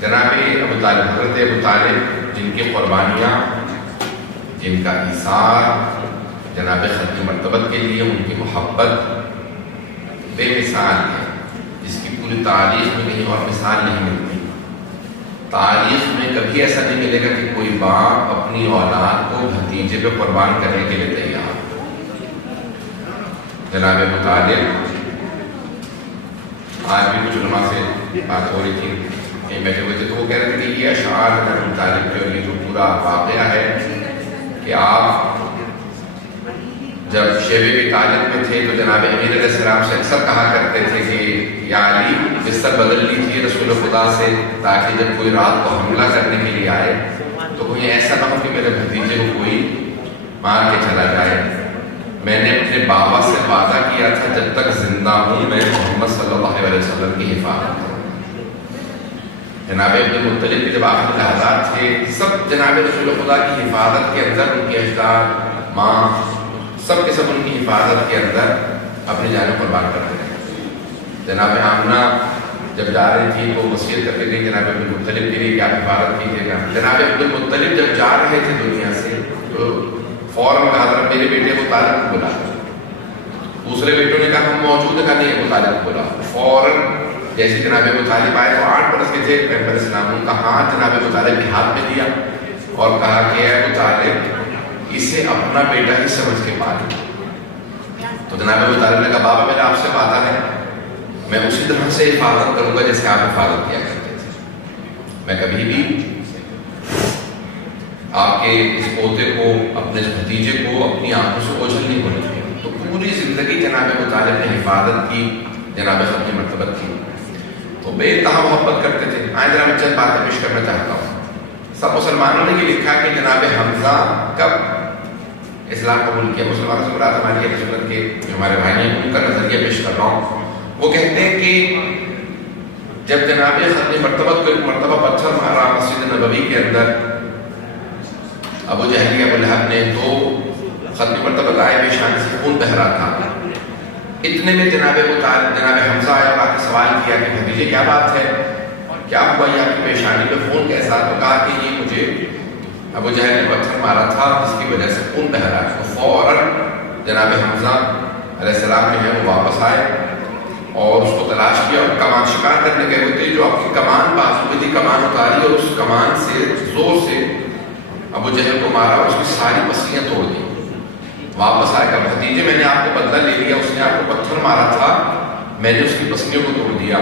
جناب ابو طالب، حضرت ابو طالب جن کی قربانیاں، جن کا ایثار جناب ختم مرتبت کے لیے، ان کی محبت بے مثال ہے، جس کی پوری تاریخ میں کہیں اور مثال نہیں ملتی۔ تاریخ میں کبھی ایسا نہیں ملے گا کہ کوئی باپ اپنی اولاد کو بھتیجے پہ قربان کرنے کے لیے تیار۔ جناب ابو طالب، آج بھی کچھ علماء سے بات ہو رہی تھی، کہیں بیٹھے ہوئے تھے، تو وہ کہہ رہے تھے کہ یہ اشعار جناب ابو طالب جو یہ جو پورا واقعہ ہے کہ آپ جب شیب ابی طالب میں تھے تو جناب امیر علیہ السلام سے اکثر کہا کرتے تھے کہ یا علی بستر بدل لیجیے رسول خدا سے، تاکہ جب کوئی رات کو حملہ کرنے کے لیے آئے تو کوئی ایسا نہ ہو کہ میرے بھتیجے کو کوئی مار کے چلا جائے۔ میں نے اپنے بابا سے وعدہ کیا تھا جب تک زندہ ہوں میں محمد صلی اللہ علیہ وسلم کی حفاظت کروں۔ جناب عبد المطلب کے جب آخری لحظات تھے، سب جناب رسول خدا کی حفاظت کے اندر، ان کے اجداد، ماں، سب کے سب ان کی حفاظت کے اندر اپنی جانیں قربان کرتے رہے۔ جناب آمنہ جب جا رہی تھی تو وصیت کر کے گئی جناب عبد المطلب کے لیے کہ آپ حفاظت کیجیے گا۔ جناب عبد المطلب جب جا رہے تھے دنیا سے تو فوراً کہا تھا میرے بیٹے ابو طالب کو بلا۔ دوسرے بیٹوں نے کہا ہم موجود ہیں، نہیں ابو طالب کو بلا۔ فوراً جیسے جناب ابو طالب آئے تو 8 برس کے تھے، پیغمبر اسلام ان کا ہاتھ جناب ابو طالب کے ہاتھ میں دیا اور کہا کہ اے ابو طالب اسے اپنا بیٹا ہی سمجھ کے پال۔ تو جناب ابو طالب نے کہا بابا میرا آپ سے وعدہ ہے، میں اسی طرح سے حفاظت کروں گا جیسے آپ حفاظت کیا کرتے تھے۔ میں کبھی بھی آپ کے اس پوتے کو، اپنے اس بھتیجے کو اپنی آنکھوں سے اوجھل نہیں ہونے دیا۔ تو پوری زندگی جناب ابو طالب نے حفاظت کی، جناب ختم مرتبت کی، تو بے انتہا محبت کرتے تھے۔ آئے ذرا میں چند باتیں پیش کرنا چاہتا ہوں۔ سب مسلمانوں نے یہ لکھا کہ جناب حمزہ کب اسلام قبول کیا۔ مسلمانوں سے مراد ہماری سنت کے جو ہمارے بھائی ہیں ان کا نظریہ پیش کر رہا ہوں۔ وہ کہتے ہیں کہ جب جناب ختم مرتبت کو ایک مرتبہ پتھر مارا مسجد نبوی کے اندر ابو جہل ابو لہب نے، تو ختم مرتبت آئے بے شان سے خون بہ رہا تھا۔ اتنے میں جناب ابو طالب، جناب حمزہ آئے اور آ کے سوال کیا کہ بھتیجے کیا بات ہے، کیا ہوا یہ آپ کی پیشانی پہ خون کیسا؟ تو کہا کہ یہ مجھے ابو جہل نے پتھر مارا تھا جس کی وجہ سے خون بہ رہا ہے۔ تو فوراً جناب حمزہ علیہ السلام جو ہے وہ واپس آئے اور اس کو تلاش کیا اور کمان شکار کرنے گئے ہوئے تھے، جو آپ کی کمان بازو پہ تھی، کمان اتاری اور اس کمان سے زور سے ابو جہل کو مارا اور اس کی ساری پسلیاں توڑ دی۔ واپس آئے کہ بھتیجے میں نے آپ کو بدلہ لے لیا، اس نے آپ کو پتھر مارا تھا، میں نے اس کی پسلیوں کو توڑ دیا۔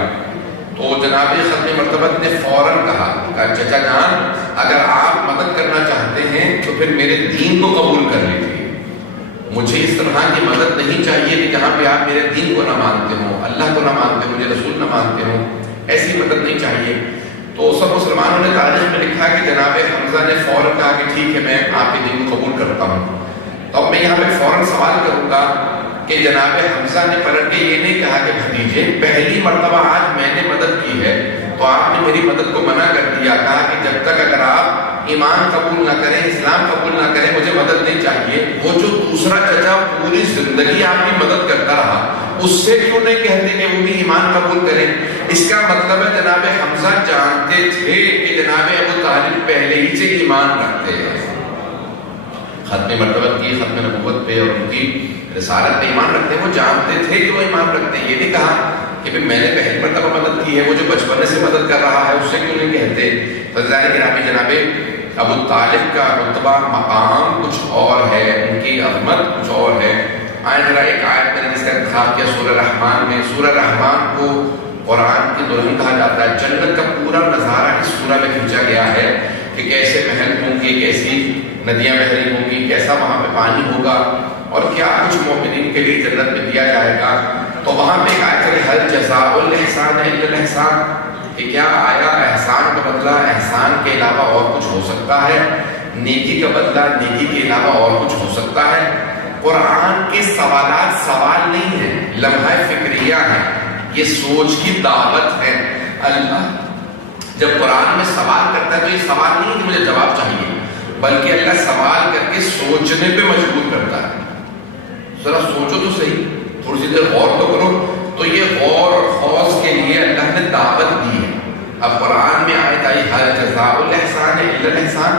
تو جناب ختم مرتبت نے فوراً کہا چچا جان اگر آپ مدد کرنا چاہتے ہیں تو پھر میرے دین کو قبول کر لیجیے، مجھے اس طرح کی مدد نہیں چاہیے کہ جہاں پہ آپ میرے دین کو نہ مانتے ہوں، اللہ کو نہ مانتے ہوں، مجھے رسول نہ مانتے ہوں، ایسی مدد نہیں چاہیے۔ تو سب مسلمانوں نے تاریخ میں لکھا کہ جناب حمزہ نے فوراً کہا کہ ٹھیک ہے میں آپ کے دین کو قبول کرتا ہوں۔ تو اب میں یہاں پہ فوراً سوال کروں گا کہ جناب حمزہ نے پلٹ کے یہ نہیں کہا کہ بھتیجے پہلی مرتبہ آج میں نے مدد کی ہے تو آپ نے میری مدد کو منع کر دیا، کہا کہ جب تک اگر آپ ایمان قبول نہ کریں، اسلام قبول نہ کریں، مجھے مدد نہیں چاہیے۔ وہ جو دوسرا چچا پوری زندگی آپ کی مدد کرتا رہا، اس سے کیوں نہیں کہتے کہ وہ بھی ایمان قبول کریں؟ اس کا مطلب ہے جناب حمزہ جانتے تھے کہ جناب ابو طالب پہلے ہی سے ایمان رکھتے ہیں، ختم مرتبت کی، ختم نبوت پہ اور ان کی رسالت پہ ایمان رکھتے ہیں۔ وہ جانتے تھے کہ وہ ایمان رکھتے ہیں، یہ نہیں کہا کہ میں نے پہلی مرتبہ مدد کی ہے، وہ جو بچپنے سے مدد کر رہا ہے اس سے کیوں نہیں کہتے؟ فضائل گرامی جناب ابو طالب کا رتبہ مقام کچھ اور ہے، ان کی عظمت کچھ اور ہے۔ آئے ذرا ایک آیت میں نے جس کا انتخاب کیا سورہ رحمان میں، سورہ رحمان کو قرآن کی دلہن کہا جاتا ہے۔ جنت کا پورا نظارہ اس سورہ میں کھینچا گیا ہے کہ کیسے محل ہوں گے، کیسی ندیاں بہ رہی ہوں گی، کیسا وہاں پہ پانی ہوگا اور کیا کچھ مومنین کے لیے جنت میں دیا جائے گا۔ تو وہاں پہ ایک آیت ہے حل جزاء الاحسان الا الاحسان، کہ کیا آیا احسان کا بدلہ احسان کے علاوہ اور کچھ ہو سکتا ہے، نیکی کا بدلہ نیکی کے علاوہ اور کچھ ہو سکتا ہے؟ قرآن کے سوالات سوال نہیں ہیں، لمحہ فکریہ ہیں، یہ سوچ کی دعوت ہے۔ اللہ جب قرآن میں سوال کرتا ہے تو یہ سوال نہیں کہ مجھے جواب چاہیے، بلکہ اللہ سوال کر کے سوچنے پہ مجبور کرتا ہے۔ ذرا سوچو تو صحیح، تھوڑی سی دیر غور تو کرو۔ تو یہ غور اور خوض کے لیے اللہ نے دعوت دی ہے۔ اب قرآن میں آیت بتائی ہل جزاء الاحسان الا الاحسان،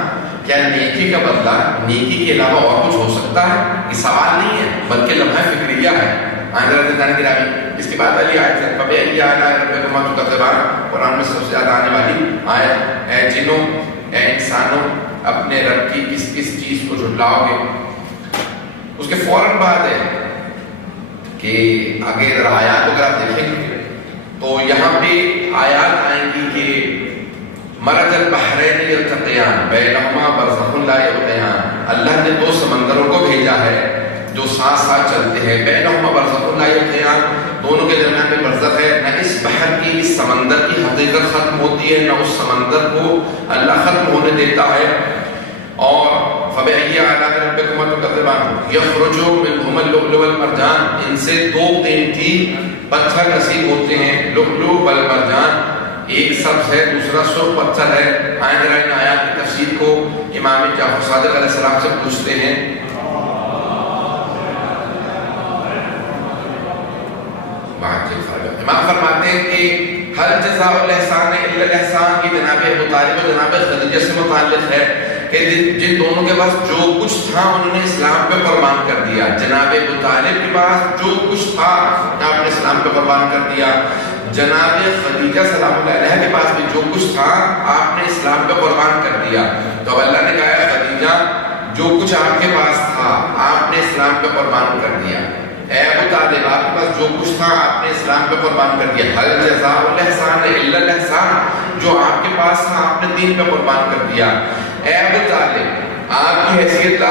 کیا نیکی کا بدلہ نیکی کے علاوہ اور کچھ ہو سکتا ہے؟ یہ سوال نہیں ہے بلکہ لمحہ فکریہ ہے۔ آئندہ زندان گرامی اس کے بعد علی آیت ہے فبأي آلاء ربكما تكذبان، قرآن میں سب سے زیادہ آنے والی آیت، اے جنوں اے انسانوں اپنے رب کی کس کس چیز کو جھٹلاؤ گے۔ اس کے فوراً بعد ہے کہ آگے اگر آیات اگر آپ دیکھیں گے تو یہاں پہ آیات آئیں گی کہ مرج البحرین یلتقیان بینہما برزخ لا یبغیان، اللہ نے دو سمندروں کو بھیجا ہے جو ساتھ ساتھ چلتے ہیں، بینہما برزخ لا یبغیان، دونوں کے درمیان میں برزخ ہے، نہ اس بحر کی اس سمندر کی حقیقت ختم ہوتی ہے نہ اس سمندر کو اللہ ختم ہونے دیتا ہے۔ اور فبأي آلاء ربكما تكذبان يخرج منهما اللؤلؤ والمرجان، ان سے دو قیمتی پتھر نصیب ہوتے ہیں، لؤلؤ والمرجان، ایک سبز ہے دوسرا سرخ پتھر ہے۔ آئندہ ان آیات کی تفسیر کو امام جعفر صادق علیہ السلام سے پوچھتے ہیں۔ امام فرماتے ہیں کہ ہل جزاء الاحسان الا الاحسان کی جناب ابو طالب و جناب خدیجہ سے متعلق ہے کہ جن دونوں کے پاس جو کچھ تھا انہوں نے اسلام پہ قربان کر دیا۔ جناب ابو طالب کے پاس جو کچھ تھا آپ نے اسلام پہ قربان کر دیا، جناب خدیجہ سلام اللہ علیہ کے پاس بھی جو کچھ تھا آپ نے اسلام پہ قربان کر دیا۔ تو اللہ نے کہا خدیجہ جو کچھ آپ کے پاس تھا آپ نے اسلام پہ قربان کر دیا، اے ابو طالب آپ کے پاس جو کچھ تھا آپ نے اسلام پہ قربان کر دیا، ہل جزاء الاحسان الا الاحسان، جو آپ کے پاس تھا آپ نے دین پہ قربان کر دیا۔ اے ابو طالب آپ کی حیثیت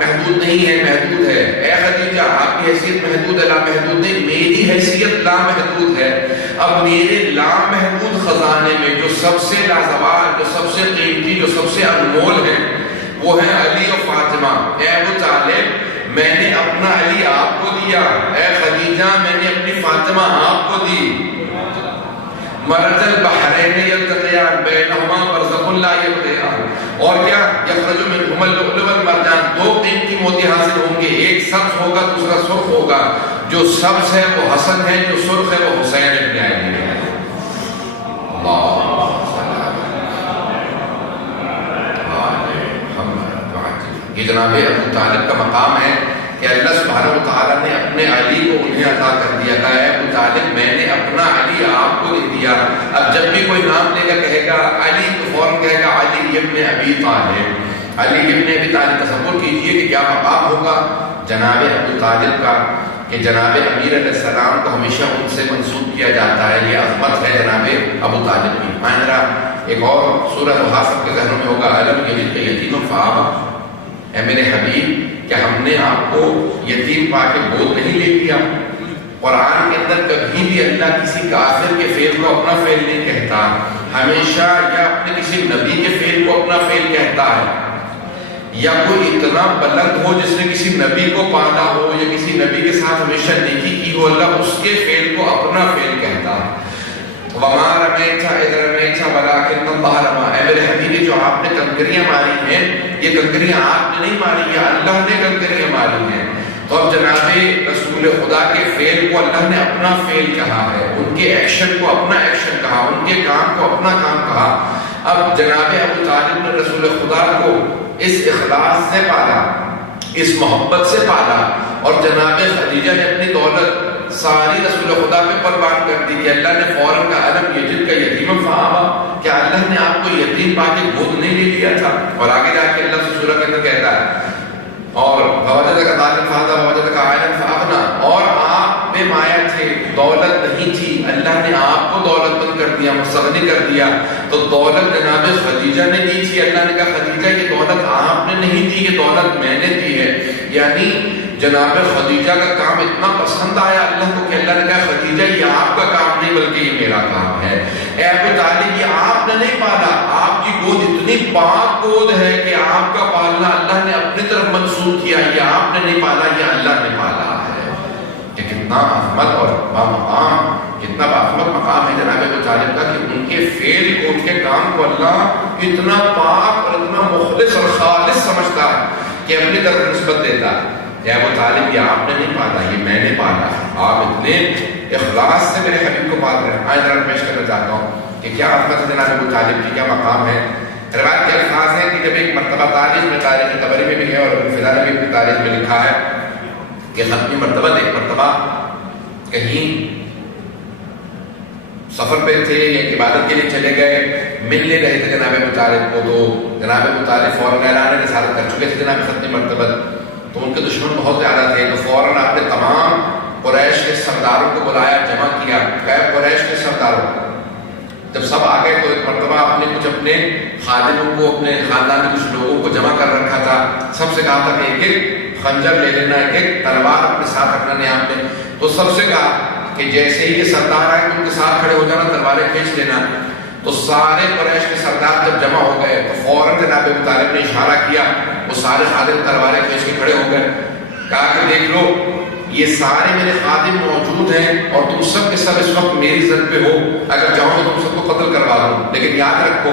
محدود نہیں ہے، محدود ہے۔ اے خدیجہ آپ کی حیثیت محدود ہے، لا محدود نہیں، میری حیثیت لا محدود ہے۔ اب میرے لا محدود خزانے میں جو سب سے لازوال، جو سب سے قیمتی، جو سب سے انمول ہے وہ ہے علی و فاطمہ۔ اے ابو طالب میں نے اپنا علی آپ کو دیا، اے خدیجہ میں نے اپنی فاطمہ آپ کو دی۔ مرج البحرین یلتقیان بینہما برزخ لا یبغیان، اور کیا یخرج منہما اللؤلؤ والمرجان، دو قیمتی موتی حاصل ہوں گے، ایک سبز ہوگا دوسرا سرخ ہوگا، جو سبز ہے وہ حسن ہے، جو سرخ ہے وہ حسین ابن علی ہے۔ یہ جناب ابو طالب کا مقام ہے کہ اللہ سبحانہ و تعالیٰ نے اپنے علی کو انہیں عطا کر دیا، کہا ہے ابو طالب میں نے اپنا علی آپ کو دے دیا۔ اب جب بھی کوئی نام لے کر کہے گا علی تو فوراً کہے گا علی ابن ابی طالب، علی ابن ابی طالب۔ تصور کیجئے کہ کیا مقام ہوگا جناب ابو طالب کا کہ جناب امیر علیہ السلام کو ہمیشہ ان سے منسوب کیا جاتا ہے، یہ عظمت ہے جناب ابو طالب کی۔ آئندہ ایک اور سورہ دوحہ سب کے ذہنوں میں ہوگا، الم یجدک یتیما فآویٰ، اے میرے حبیب کہ ہم نے آپ کو یتیم پا کے گود نہیں لے لیا۔ قرآن کے اندر کبھی بھی اللہ کسی کافر کے فعل کو اپنا فعل نہیں کہتا، ہمیشہ یا اپنے کسی نبی کے فعل کو اپنا فعل کہتا ہے، یا کوئی اتنا بلند ہو جس نے کسی نبی کو پالا ہو یا کسی نبی کے ساتھ ہمیشہ نیکی کی ہو، اللہ اس کے فعل کو اپنا فعل کہتا ہے۔ وَمَا رَمَيْتَ إِذْ رَمَيْتَ وَلَٰكِنَّ اللَّهَ رَمَىٰ، اے میرے حبیبی جو آپ نے کنکریاں ماری ہیں یہ کنکریاں آپ نے نہیں ماری ہیں، اللہ نے کنکریاں ماری ہیں۔ تو اب جناب رسول خدا کے فعل کو اللہ نے اپنا فعل کہا ہے، ان کے ایکشن کو اپنا ایکشن کہا، ان کے کام کو اپنا کام کہا۔ اب جناب ابو طالب نے رسول خدا کو اس اخلاص سے پالا، اس محبت سے پالا، اور جناب خدیجہ نے اپنی دولت ساری رسول خدا پہ قربان کر دی کہ اللہ نے فوراً کہا الم یجدک یتیما فآویٰ، کیا اللہ نے آپ کو یتیم پا کے گود نہیں لے لیا تھا؟ اور آگے جا کے اللہ سے سورہ کے اندر کہتا ہے اور ووجدک ضالًا فہدیٰ ووجدک عائلاً فأغنیٰ، اور آپ بے مایا تھے، دولت نہیں تھی، اللہ نے آپ کو دولت مند کر دیا، مستغنی کر دیا۔ تو دولت جناب خدیجہ نے دی تھی، اللہ نے کہا خدیجہ یہ دولت آپ نے نہیں دی، یہ دولت میں نے دی ہے۔ یعنی جناب خدیجہ کا کام اتنا پسند آیا اللہ کو کہ اللہ نے کہا خدیجہ یہ آپ کا کام نہیں بلکہ یہ میرا کام ہے۔ اے ابو طالب یہ آپ نے نہیں پالا، آپ کی گود اتنی پاک گود ہے کہ آپ کا پالنا اللہ نے اپنی طرف منسوب کیا، یہ آپ نے نہیں پالا، یہ اللہ نے پالا ہے۔ کہ کتنا عظمت اور بامقام، کتنا باعظمت مقام ہے جناب ابو طالب کا کہ ان کے فعل کو، ان کے کام کو اللہ اتنا پاک اور اتنا مخلص اور خالص سمجھتا ہے کہ اپنی طرف نسبت دیتا ہے۔ اے ابو طالب یہ آپ نے نہیں پالا، یہ میں نے پالا، آپ اتنے اخلاص سے میرے حبیب کو پال رہے ہیں۔ آئے ذرا پیش کرنا چاہتا ہوں کہ کیا عظمت ہے جناب ابو طالب کی، کیا مقام ہے۔ روایت کے الفاظ ہیں کہ جب ایک مرتبہ تاریخ میں، تاریخ طبری میں بھی ہے اور ابن فضا نے بھی اپنی تاریخ میں لکھا ہے کہ ختمی مرتبہ ایک مرتبہ کہیں سفر پہ تھے یا عبادت کے لیے چلے گئے، مل لے رہے تھے جناب ابو طالب کو، تو جناب ابو طالب فوراً اعلان رسالت کر چکے تھے جناب ختمی مرتبہ، تو ان کے دشمن بہت زیادہ تھے، تو فوراً آپ نے تمام قریش کے سرداروں کو بلایا، جمع کیا، غیر قریش کے سرداروں۔ جب سب آ گئے تو ایک مرتبہ آپ نے کچھ اپنے خادموں کو، اپنے خاندان کے کچھ لوگوں کو جمع کر رکھا تھا، سب سے کہا تھا کہ ایک ایک خنجر لے لینا، ایک ایک تلوار اپنے ساتھ رکھنا نیام میں، تو سب سے کہا کہ جیسے ہی یہ سردار آئے تو ان کے ساتھ کھڑے ہو جانا، تلواریں کھینچ لینا۔ تو سارے قریش کے سردار جب جمع ہو گئے تو فوراً جناب ابو طالب نے اشارہ کیا، وہ سارے خادم تلواریں کھینچ کے کھڑے ہو گئے، کہا کہ دیکھ لو یہ سارے میرے خادم موجود ہیں اور تم سب کے سب اس وقت میری زد پہ ہو، اگر چاہو تو تم سب کو قتل کروا دوں، لیکن یاد رکھو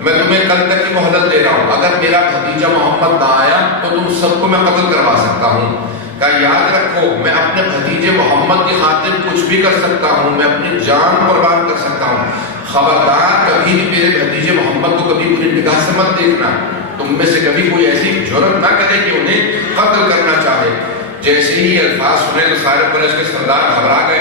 میں تمہیں کل تک کی مہلت دے رہا ہوں، اگر میرا بھتیجا محمد نہ آیا تو تم سب کو میں قتل کروا سکتا ہوں۔ کہا یاد رکھو میں اپنے بھتیجے محمد کی خاطر کچھ بھی کر سکتا ہوں، میں اپنی جان قربان کر سکتا ہوں، خبردار کبھی بھی میرے بھتیجے محمد کو کبھی پوری نگاہ سے مت دیکھنا، تم میں سے کبھی کوئی ایسی جرات نہ کرے کہ انہیں قتل کرنا چاہے۔ جیسے ہی الفاظ سنے تو سارے قریش کے سردار گھبرا گئے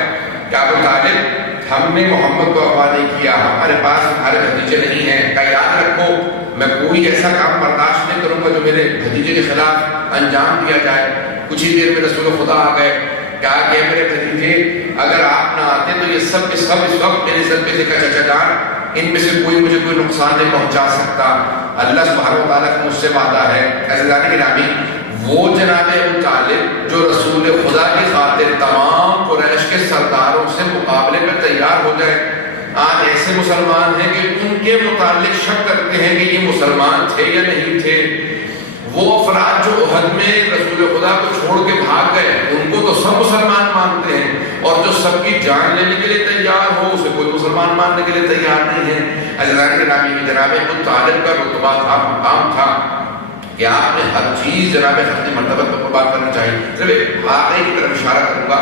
کہ ابو طالب ہم نے محمد کو اغوا نہیں کیا، ہمارے پاس ہمارے بھتیجے نہیں ہیں، کہ یاد رکھو میں کوئی ایسا کام برداشت نہیں کروں گا جو میرے بھتیجے کے خلاف انجام دیا جائے۔ کچھ ہی دیر میں رسول خدا آ گئے، کہا کہ میرے بھتیجے اگر آپ نہ آتے تو یہ سب کے سب اس وقت میرے سر پہ سے کا چچا جان، ان میں سے کوئی مجھے کوئی نقصان نہیں پہنچا سکتا، اللہ سبحانہ و تعالیٰ کا مجھ سے وعدہ ہے۔ عزیزان گرامی، وہ جناب ابو طالب جو رسول خدا کی خاطر تمام قریش کے سرداروں سے مقابلے میں تیار ہو جائے، آج ایسے مسلمان ہیں کہ ان کے متعلق شک کرتے ہیں کہ یہ مسلمان تھے یا نہیں تھے۔ وہ افراد جو احد میں رسول خدا کو چھوڑ کے بھاگ گئے ان کو تو سب مسلمان مانتے ہیں، اور جو سب کی جان لینے کے لیے تیار ہو اسے کوئی مسلمان ماننے کے لیے تیار نہیں ہے۔ عزیزان گرامی، جناب ابو طالب کا رتبہ تھا، مقام تھا کہ آپ نے ہر چیز جناب ختم مرتبہ پر قربان کرنا چاہیے۔ صرف ایک واقعے کی طرف اشارہ کروں گا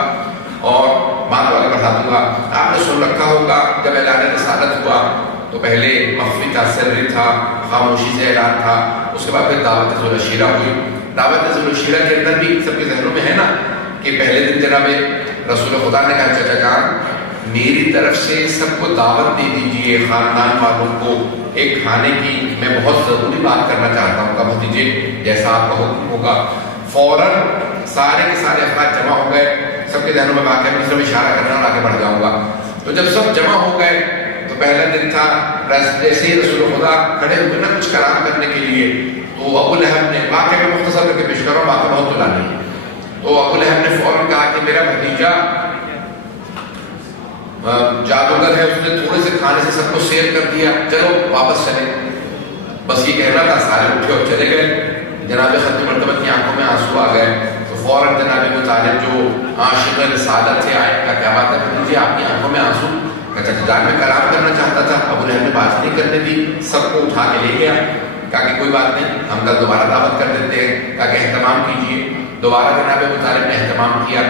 اور بات کو آگے بڑھا دوں گا۔ آپ نے سن رکھا ہوگا جب اعلان رسالت ہوا تو پہلے مخفی تھا، سری تھا، خاموشی سے اعلان تھا، اس کے بعد پھر دعوت ذوالعشیرہ ہوئی۔ دعوت ذوالعشیرہ کے اندر بھی سب کے ذہنوں میں ہے نا کہ پہلے دن جناب رسول خدا نے کہا چچا جان میری طرف سے سب کو دعوت دے دیجئے، خاندان والوں کو ایک کھانے کی میں بہت ضروری بات کرنا چاہتا ہوں، کہا بھتیجے جیسا آپ کا حکم ہوگا۔ فوراً سارے کے سارے افراد جمع ہو گئے، سب کے ذہنوں میں واقعہ میں صرف اشارہ کرنا اور آگے بڑھ جاؤں گا۔ تو جب سب جمع ہو گئے تو پہلا دن تھا، جیسے ہی رسول خدا کھڑے ہوئے نا کچھ کلام کرنے کے لیے، تو ابو لہب نے واقعہ میں مختصر کر کے پیش کر رہا ہوں، واقعہ بہت طولانی ہے، تو ابو لہب نے فوراً کہا کہ میرا بھتیجا جادوگر ہے، اس نے تھوڑے سے کھانے سے سب کو سیر کر دیا، چلو واپس چلے، بس یہ کہنا تھا۔ سارے اٹھے اور چلے گئے۔ جناب ختم مرتبہ کی آنکھوں میں آنسو آ گئے تو فوراً جناب ابو طالب جو عاشق رسالت سے آئے کا کیا بات ہے بھتیجے آپ کی آنکھوں میں آنسو؟ چچا جان میں کلام کرنا چاہتا تھا، ابو لہب نے بات نہیں کرنے دی، سب کو اٹھا کے لے گیا، کہا کہ کوئی بات نہیں ہم کل دوبارہ دعوت کر دیتے ہیں، کہا کہ اہتمام کیجیے۔ دوبارہ جناب ابو طالب نے اہتمام کیا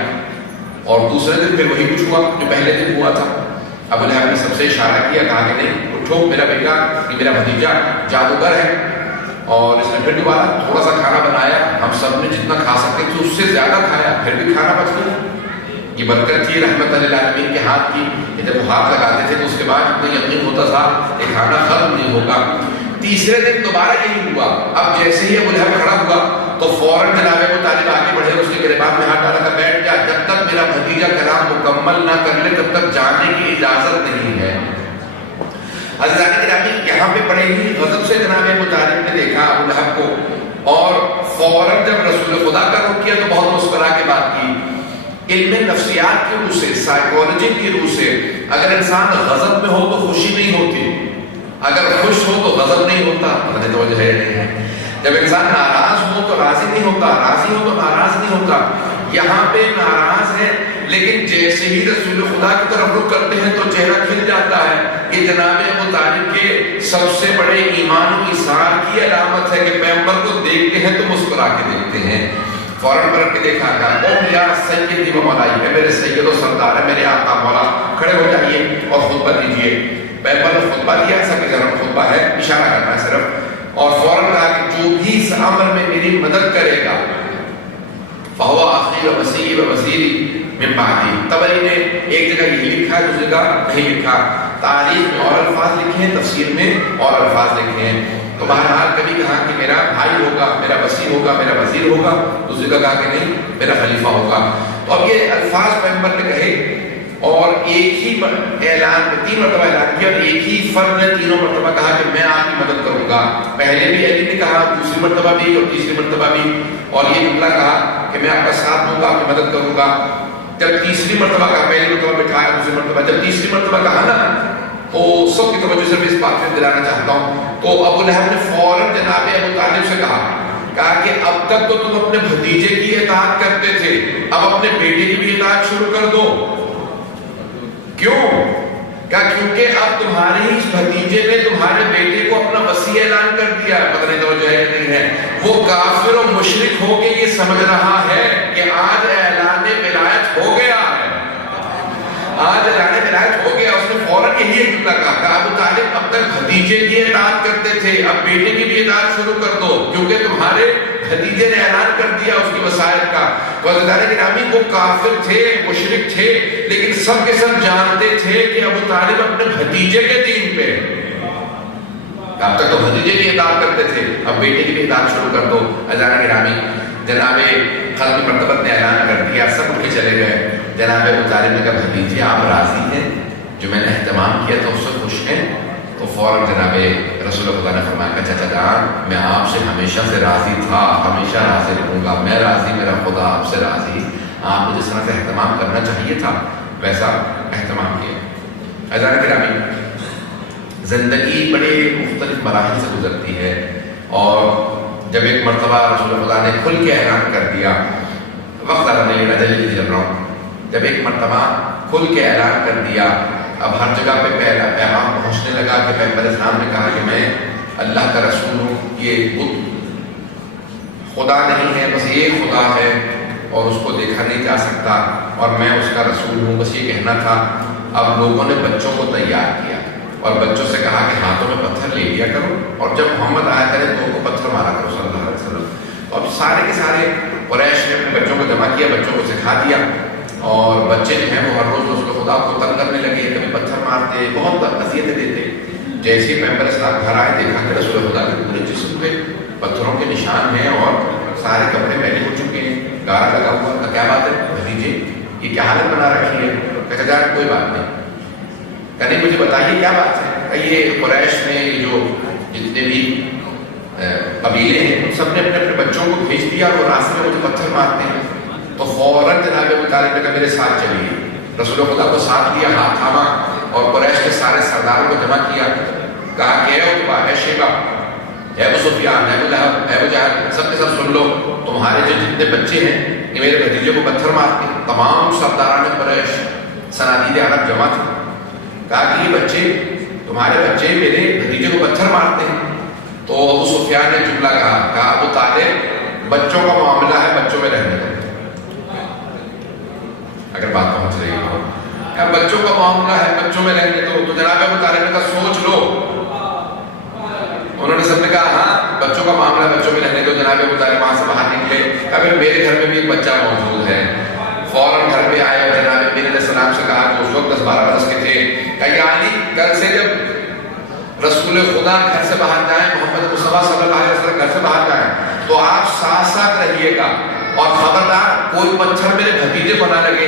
اور دوسرے دن پھر وہی کچھ ہوا جو پہلے دن ہوا تھا۔ ابو لہب نے سب سے اشارہ کیا، کہا کہ نہیں اٹھو، میرا بیٹا کہ میرا بھتیجا جادوگر ہے، اور اس نے پھر دوبارہ تھوڑا سا کھانا بنایا، ہم سب نے جتنا کھا سکتے تھے اس سے زیادہ کھایا، پھر بھی کھانا بچ گیا۔ یہ برکت تھی رحمت للعالمین کے ہاتھ کی کہ جب وہ ہاتھ لگاتے تھے تو اس کے بعد اتنا یقین ہوتا تھا کہ کھانا ختم نہیں ہوگا۔ تیسرے دن دوبارہ یہی ہوا۔ اب جیسے ہی ابو لہب کھڑا ہوا تو فوراً جناب ابو طالب آگے بڑھے، اس کے گریبان میں ہاتھ ڈالا کر بیٹھ جا، جب تک میرا بھتیجا کلام مکمل نہ کر لے تب تک جانے کی اجازت نہیں ہے۔ عزیزان گرامی، یہاں پہ بڑے ہی غضب سے جناب ابو طالب نے دیکھا ابو لہب کو، اور فوراً جب رسول خدا کا رخ کیا تو بہت مسکرا کے بات کی۔ علم نفسیات کی روح سے، سائیکالوجی کی روح سے، اگر انسان غضب میں ہو تو خوشی نہیں ہوتی، اگر خوش ہو تو غضب نہیں ہوتا، مجھے توجہ ہے نہیں ہے۔ جب انسان ناراض ہو تو راضی نہیں ہوتا، راضی ہو تو ناراض نہیں ہوتا۔ یہاں پہ ناراض ہے لیکن جیسے ہی رسول خدا کی طرف رخ کرتے ہیں تو چہرہ کھل جاتا ہے۔ یہ جناب ابو طالب کے سب سے بڑے ایمان و ایثار کی علامت ہے کہ پیغمبر کو دیکھتے ہیں تو مسکرا کے دیکھتے ہیں۔ فوراً پلٹ کے دیکھا کہ قوم یا سیدی و مولائی ہے، میرے سید و سردار ہے، میرے آقا مولا، کھڑے ہو جائیے اور خطبہ دیجیے۔ پیغمبر نے خطبہ دیا، ایسا کہ ذرا خطبہ ہے، اشارہ کرنا ہے صرف، اور فوراً کہا کہ جو بھی اس امر میں میری مدد کرے گا فہو اخی و وصی و وزیری من بعدی. طبری نے ایک جگہ یہ لکھا ہے، دوسری جگہ نہیں لکھا. تاریخ میں اور الفاظ لکھے ہیں، تفسیر میں اور الفاظ لکھے ہیں. تو بہرحال کبھی کہا کہ میرا بھائی ہوگا، میرا وصی ہوگا، میرا وزیر ہوگا، دوسری جگہ کہا کہ نہیں میرا خلیفہ ہوگا. تو اب یہ الفاظ پیغمبر نے کہے اور ایک ہی اعلان میں 3 مرتبہ اعلان کیا، اور ایک ہی فرد نے تینوں مرتبہ کہا کہ میں آپ کی مدد کروں گا. پہلے بھی علی نے کہا، دوسری مرتبہ بھی اور تیسری مرتبہ بھی، اور یہ جملہ کہا کہ میں آپ کا ساتھ دوں گا، آپ کی مدد کروں گا. جب تیسری مرتبہ کہا، پہلی مرتبہ بٹھایا، دوسری مرتبہ، جب تیسری مرتبہ کہا نا تو سب کی توجہ صرف اس بات پہ دلانا چاہتا ہوں. تو ابو لہب نے فوراً جناب ابو طالب سے کہا کہ اب تک تو تم اپنے بھتیجے کی اطاعت کرتے تھے، اب اپنے بیٹے کی بھی اطاعت شروع کر دو. کیوں؟ کیونکہ اب تمہارے ہی بھتیجے نے تمہارے بیٹے کو اپنا وصی اعلان کر دیا. پتہ نہیں توجہ ہے کہ نہیں ہے. وہ کافر و مشرک ہو کے یہ سمجھ رہا ہے کہ آج اعلان ولایت ہو گیا ہے، آج اعلان ولایت ہو گیا. اس نے فوراً یہی ایک جملہ کہا کہ ابو طالب اب تک بھتیجے کی اطاعت کرتے تھے، اب بیٹے کی بھی اطاعت شروع کر دو، کیونکہ تمہارے بھتیجے نے اعلان کر دیا اس کی وصایت کا. تو حضرت گرامی وہ کافر تھے، مشرک تھے، لیکن سب کے سب جانتے تھے کہ ابو طالب اپنے بھتیجے کے دین پہ. اب تک تو بھتیجے کی اطاعت کرتے تھے، اب بیٹے کی بھی اطاعت شروع کر دو. حضرت گرامی جناب ختم مرتبت نے اعلان کر دیا، سب اٹھ کے چلے گئے. جناب ابو طالب نے کہا بھتیجے آپ راضی ہیں؟ جو میں نے اہتمام کیا تھا اس سے خوش ہیں؟ تو فوراً جناب رسول خدا نے فرمایا کہ چچا جان میں آپ سے ہمیشہ سے راضی تھا، ہمیشہ راضی رہوں گا. میں راضی، میرا خدا آپ سے راضی. آپ کو جس طرح سے اہتمام کرنا چاہیے تھا ویسا اہتمام کیا. عزیزان گرامی زندگی بڑے مختلف مراحل سے گزرتی ہے، اور جب ایک مرتبہ رسول خدا نے کھل کے اعلان کر دیا، وقت آنے لگا جلدی چل رہا ہوں، جب ایک مرتبہ کھل کے اعلان کر دیا، اب ہر جگہ پہ پیغام پہنچنے لگا کہ پیغمبر اسلام نے کہا کہ میں اللہ کا رسول ہوں. یہ بت خدا نہیں ہے، بس ایک خدا ہے اور اس کو دیکھا نہیں جا سکتا، اور میں اس کا رسول ہوں، بس یہ کہنا تھا. اب لوگوں نے بچوں کو تیار کیا اور بچوں سے کہا کہ ہاتھوں میں پتھر لے لیا کرو، اور جب محمد آیا کرے تو ان کو پتھر مارا کرو صلی اللہ علیہ وسلم. تو اب سارے کے سارے قریش نے اپنے بچوں کو جمع کیا، بچوں کو سکھا دیا، اور بچے جو ہیں وہ ہر روز رسول خدا کو تنگ کرنے لگے، کبھی پتھر مارتے، بہت اذیتیں دیتے. جیسے ہی پیغمبر اسلام گھر آئے، دیکھا کہ رسول خدا کے پورے جسم پہ پتھروں کے نشان ہیں اور سارے کپڑے میلے ہو چکے ہیں، گارا لگا ہوا. کیا بات ہے بھتیجے، یہ کیا حالت بنا رکھی ہے؟ کہا جان کوئی بات نہیں. کہنے مجھے بتائیے کیا بات ہے؟ کہ یہ قریش میں جو جتنے بھی قبیلے ہیں ان سب نے اپنے اپنے بچوں کو بھیج دیا اور وہ راستے میں مجھے پتھر مارتے ہیں. تو فوراً جناب ابو طالب نے کہا میرے ساتھ چلیے. رسول خدا کو ساتھ لیا، ہاتھ تھاما اور قریش کے سارے سرداروں کو جمع کیا. کہا کہ اے عتبہ، اے شیبہ، اے ابو سفیان، اے ابو لہب، اے ابو جہل، سب کے سب سن لو، تمہارے جو جتنے بچے ہیں یہ میرے بھتیجے کو پتھر مارتے. تمام سرداران قریش صنادید عرب جمع تھے. کہا کہ یہ بچے، تمہارے بچے میرے بھتیجے کو پتھر مارتے ہیں. تو ابو سفیان نے جملہ کہا ابو طالب بچوں کا معاملہ ہے، بچوں میں رہنے دو. اگر بات پہنچ رہی ہو کہ بچوں کا معاملہ ہے، بچوں میں رہنے دو. تو جناب ابو طالب نے کہا سوچ لو. انہوں نے سب نے کہا ہاں بچوں کا معاملہ بچوں میں رہنے دو. جناب ابو طالب وہاں سے باہر نکلے. اگر میرے گھر میں بھی ایک بچہ موجود ہے. فوراً گھر پہ آئے اور جناب ابی علیہ السلام سے کہا کہ اس وقت 10-12 برس کے تھے، کہ یا علی کل سے جب رسول خدا گھر سے باہر جائیں، محمد مصطفیٰ صلی اللہ علیہ وسلم گھر سے باہر جائیں تو آپ ساتھ ساتھ رہیے گا، اور خبردار کوئی پتھر میرے بھتیجے کو نہ لگے.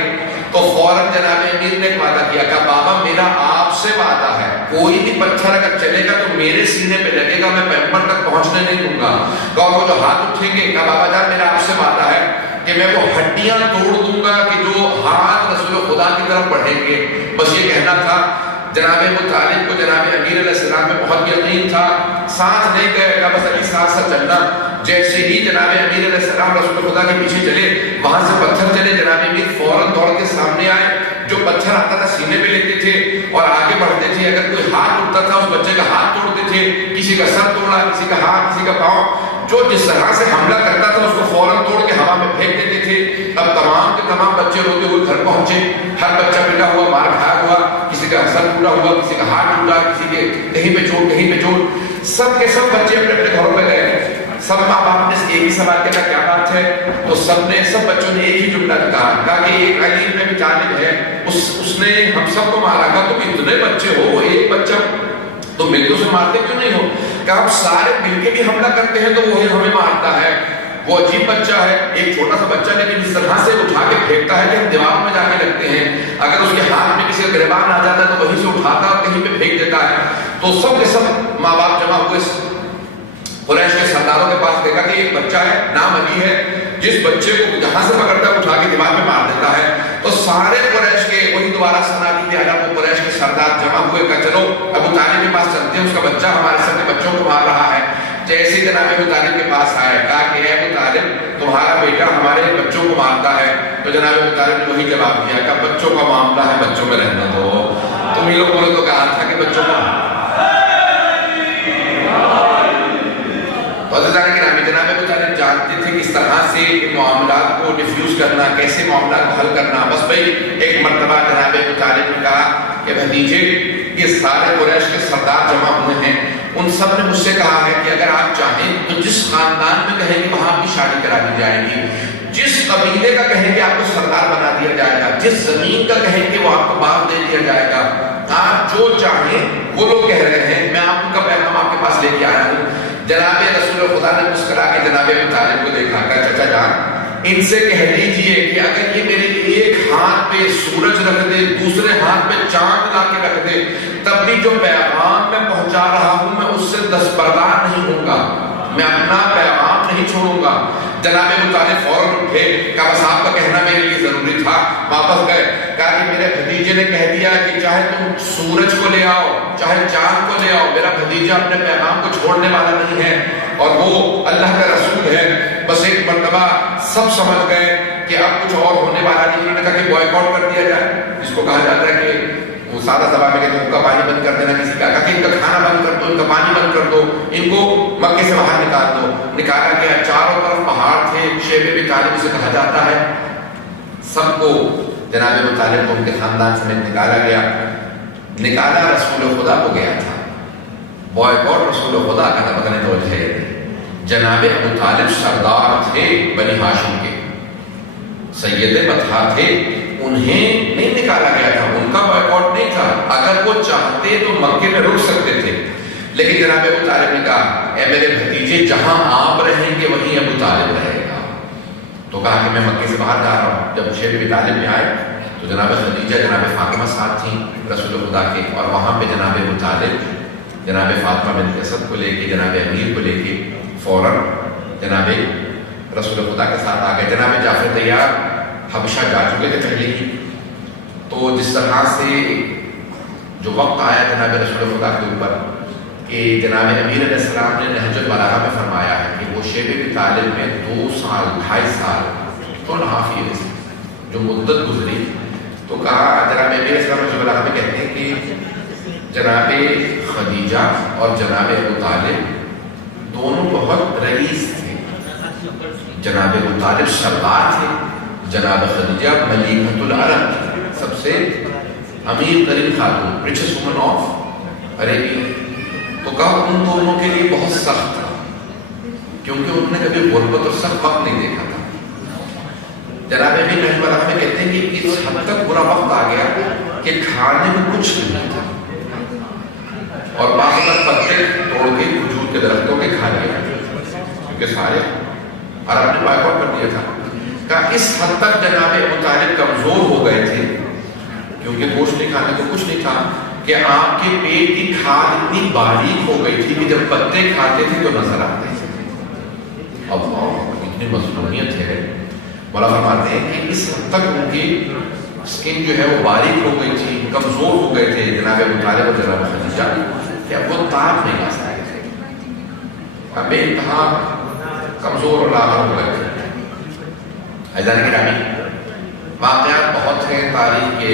تو فوراً جناب امیر نے ایک وعدہ کیا کہ بابا میرا آپ سے وعدہ ہے، کوئی بھی پتھر اگر چلے گا تو میرے سینے پہ لگے گا، میں پیغمبر تک پہنچنے نہیں دوں گا. اور وہ جو ہاتھ اٹھیں گے کہ بابا جان میرا آپ سے وعدہ ہے کہ میں وہ ہڈیاں توڑ دوں گا کہ جو ہاتھ رسول خدا کی طرف بڑھیں گے. بس یہ کہنا تھا. جناب ابو طالب کو جناب امیر علیہ السلام میں بہت یقین تھا، ساتھ نہیں گئے گا، بس ابھی ساتھ ساتھ چلنا. جیسے ہی جناب امیر علیہ السلام رسول خدا کے پیچھے چلے، وہاں سے پتھر چلے، جناب امیر فوراً دوڑ کے سامنے آئے. جو پتھر آتا تھا سینے پہ لیتے تھے اور آگے بڑھتے تھے. اگر کوئی ہاتھ اٹھتا تھا اس بچے کا ہاتھ توڑتے تھے، کسی کا سر توڑا، کسی کا ہاتھ، کسی کا پاؤں. جو جس طرح سے حملہ کرتا تھا اس کو فوراً توڑ کے ہوا میں پھینک دیتے تھے. اب تمام کے تمام بچے روتے ہوئے گھر پہنچے. ہر بچہ پٹا ہوا، مار کھایا ہوا، کسی کا سر ٹوٹا ٹوٹا ہوا، کسی کا ہاتھ ٹوٹا، کسی کے کہیں پہ چوٹ کہیں پہ چوٹ، سب کے سب بچے اپنے اپنے گھروں پہ گئے. سب ماں باپ نے ایک ہی سوال کیا، کیا بات ہے؟ تو سب بچوں نے ایک ہی جملہ کہا کہ ایک علی بن ابی طالب ہے، اس نے ہم سب کو مارا. کہا تم اتنے بچے ہو، وہ ایک بچہ تو مل کے اسے مارتے کیوں نہیں ہو؟ کہ آپ سارے مل کے بھی حملہ کرتے ہیں تو وہی ہمیں مارتا ہے. وہ عجیب بچہ ہے، ایک چھوٹا سا بچہ، لیکن اس طرح سے اٹھا کے پھینکتا ہے کہ ہم دیواروں میں جا کے لگتے ہیں. اگر اس کے ہاتھ میں کسی کا گریبان آ جاتا ہے تو وہیں سے اٹھاتا اور کہیں پہ پھینک دیتا ہے. تو سب کے سب ماں باپ جمع ہوئے قریش کے سرداروں کے پاس، دیکھا کہ ایک بچہ ہے، نام علی ہے، جس بچے کو جہاں سے پکڑتا ہے اٹھا کے دیوار میں مار دیتا ہے. تو سارے قریش کے وہی دوبارہ صنادید اعلیٰ وہ قریش کے سردار جمع ہوئے کہ چلو ابو طالب کے پاس چلتے ہیں، اس کا بچہ ہمارے سب کے بچوں کو مار رہا ہے. جیسے ہی جناب ابو طالب کے پاس آئے، کہا کہ اے ابو طالب تمہارا بیٹا ہمارے بچوں کو مارتا ہے. تو جناب ابو طالب نے وہی جواب دیا کہ بچوں کا معاملہ ہے، بچوں میں رہنا دو. تم ہی لوگوں نے تو کہا تھا کہ بچوں کو. جناب ابو طالب جانتے تھے کہ اس طرح سے معاملات کو ڈیفیوز کرنا، کیسے معاملات کو حل کرنا. بس بھائی ایک مرتبہ جناب ابو طالب نے کہا کہ بھتیجے یہ سارے قریش کے سردار جمع ہوئے ہیں، ان سب نے مجھ سے کہا ہے کہ اگر آپ چاہیں تو جس خاندان میں کہیں گے وہاں کی شادی کرا دی جائے گی، جس قبیلے کا کہیں گے آپ کو سردار بنا دیا جائے گا، جس زمین کا کہیں گے وہ آپ کو باغ دے دیا جائے گا. آپ جو چاہیں وہ لوگ کہہ رہے ہیں، میں آپ کا پیغام آپ کے پاس لے کے آیا ہوں. جناب رسول خدا نے مسکرا کے جناب ابو طالب کو دیکھا، کہا چچا جان ان سے کہہ دیجئے کہ اگر یہ میرے ایک ہاتھ پہ سورج رکھ دے، دوسرے ہاتھ پہ چاند لا کے رکھ دے، تب بھی جو پیغام میں پہنچا رہا ہوں میں اس سے دستبردار نہیں ہوں گا، میں اپنا پیغام نہیں چھوڑوں گا. جناب ابو طالب فوراً اٹھے، کہا بس آپ کا کہنا میرے لیے ضروری تھا. واپس گئے، کہا کہ میرے بھتیجے نے کہہ دیا کہ چاہے تم سورج کو لے آؤ چاہے چاند کو لے آؤ، میرا بھتیجا اپنے پیغام کو چھوڑنے والا نہیں ہے اور وہ اللہ کا رسول ہے. بس ایک مرتبہ سب سمجھ گئے کہ اب کچھ اور ہونے والا نہیں. انہوں نے کہا کہ بوائکاٹ کر دیا جائے، جس کو کہا جاتا ہے کہ وہ سادہ زبان میں کہتے ہیں ان کا پانی بند کر دینا. کسی کا کہا کہ ان کا کھانا بند کر دو، ان کا پانی بند کر دو، ان کو مکے سے باہر نکال دو. نکالا گیا، چاروں طرف پہاڑ تھے، شیب ابی طالب سے کہا جاتا ہے. سب کو جناب ابو طالب کو ان کے خاندان سمیت نکالا گیا. نکالا رسول خدا کو گیا تھا، بوائکاٹ رسول خدا کا نہ پکڑنے تو ہے. جناب ابو طالب سردار تھے بنی ہاشم کے، سید بطحا تھے، انہیں نہیں نکالا گیا تھا، ان کا بائیکاٹ نہیں تھا. اگر وہ چاہتے تو مکے میں رک سکتے تھے، لیکن جناب ابو طالب نے کہا اے میرے بھتیجے جہاں آپ رہیں گے وہیں ابو طالب رہے گا. تو کہا کہ میں مکے سے باہر جا رہا ہوں. جب شیب ابی طالب میں آئے تو جناب خدیجہ جناب فاطمہ ساتھ تھیں رسول خدا کے، اور وہاں پہ جناب ابو طالب جناب فاطمہ بنت اسد کو لے کے، جناب امیر کو لے کے فوراً جناب رسول خدا کے ساتھ آ گئے. جناب جعفر طیار حبشہ جا چکے تھے پہلے ہی. تو جس طرح سے جو وقت آیا جناب رسول خدا کے اوپر کہ جناب امیر علیہ السلام نے نہج البلاغہ میں فرمایا ہے کہ وہ شیب ابی طالب میں 2 سال 2.5 سال 2.5 years جو مدت گزری، تو کہا جناب امیر علیہ السلام نہج البلاغہ میں کہتے ہیں کہ جناب خدیجہ اور جناب ابو طالب دونوں بہت رئیس تھے. جناب ابو طالب سردار تھے، جناب خدیجہ ملیکۃ العرب تھی، سب سے امیر ترین خاتون، richest woman of Arabia. تو کہا ان دونوں کے لیے بہت سخت تھا کیونکہ انہوں نے کبھی غربت اور سخت وقت نہیں دیکھا تھا. جناب ابی نہج البلاغہ میں کہتے ہیں کہ اس حد تک برا وقت آ گیا کہ کھانے میں کچھ نہیں تھا، اور بعض وقت پتے توڑ کے کھجور کے درختوں کے کھا لیا کیونکہ سارے عرب نے بائیکاٹ کر دیا تھا. کہا اس حد تک جناب ابو طالب کمزور ہو گئے تھے کیونکہ گوشت نہیں کھانے کو کچھ نہیں تھا کہ آپ کے پیٹ کی کھال اتنی باریک ہو گئی تھی کہ جب پتے کھاتے تھے تو نظر آتے تھے. اب اتنی مظلومیت ہے، مولا فرماتے ہیں کہ اس حد تک ان کی سکن جو ہے وہ باریک ہو گئی تھی، کمزور ہو گئے تھے جناب ابو طالب اور جناب خدیجہ کہ اب وہ تاب نہیں لا سکتے تھے، اب بے انتہا کمزور اور لاغر ہو گئے تھے. عزیزان گرامی، واقعات بہت ہیں تاریخ کے